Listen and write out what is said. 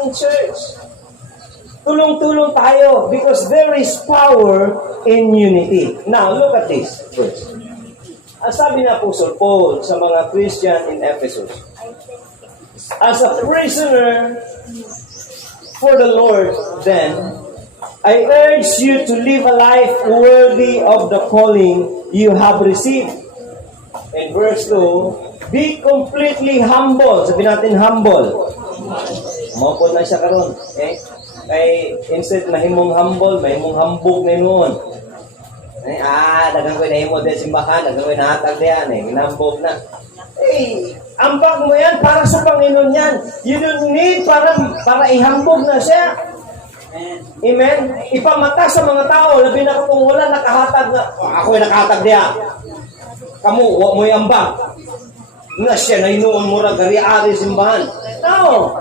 ating church. Tulong-tulong tayo because there is power in unity. Now, look at this verse. Ang sabi na Apostle Paul sa mga Christian in Ephesus, as a prisoner for the Lord, then, I urge you to live a life worthy of the calling you have received. In verse 2, be completely humble. Sabi natin humble. Maupo na siya karon. Okay? Kay instead na himong humble, may himong hambog na noon. Dagang ko na himo din simbahan, dagang ko na hatag diyan, ginambog na. Ambag mo yan para sa Panginoon yan. You don't need para ihambog na siya. Amen? Ipamata sa mga tao, labi na kung wala nakahatag na, ako'y nakahatag diyan. Kamu, huwag mo yung ambag. Na siya na inuon mo rin, gari-ari simbahan. No!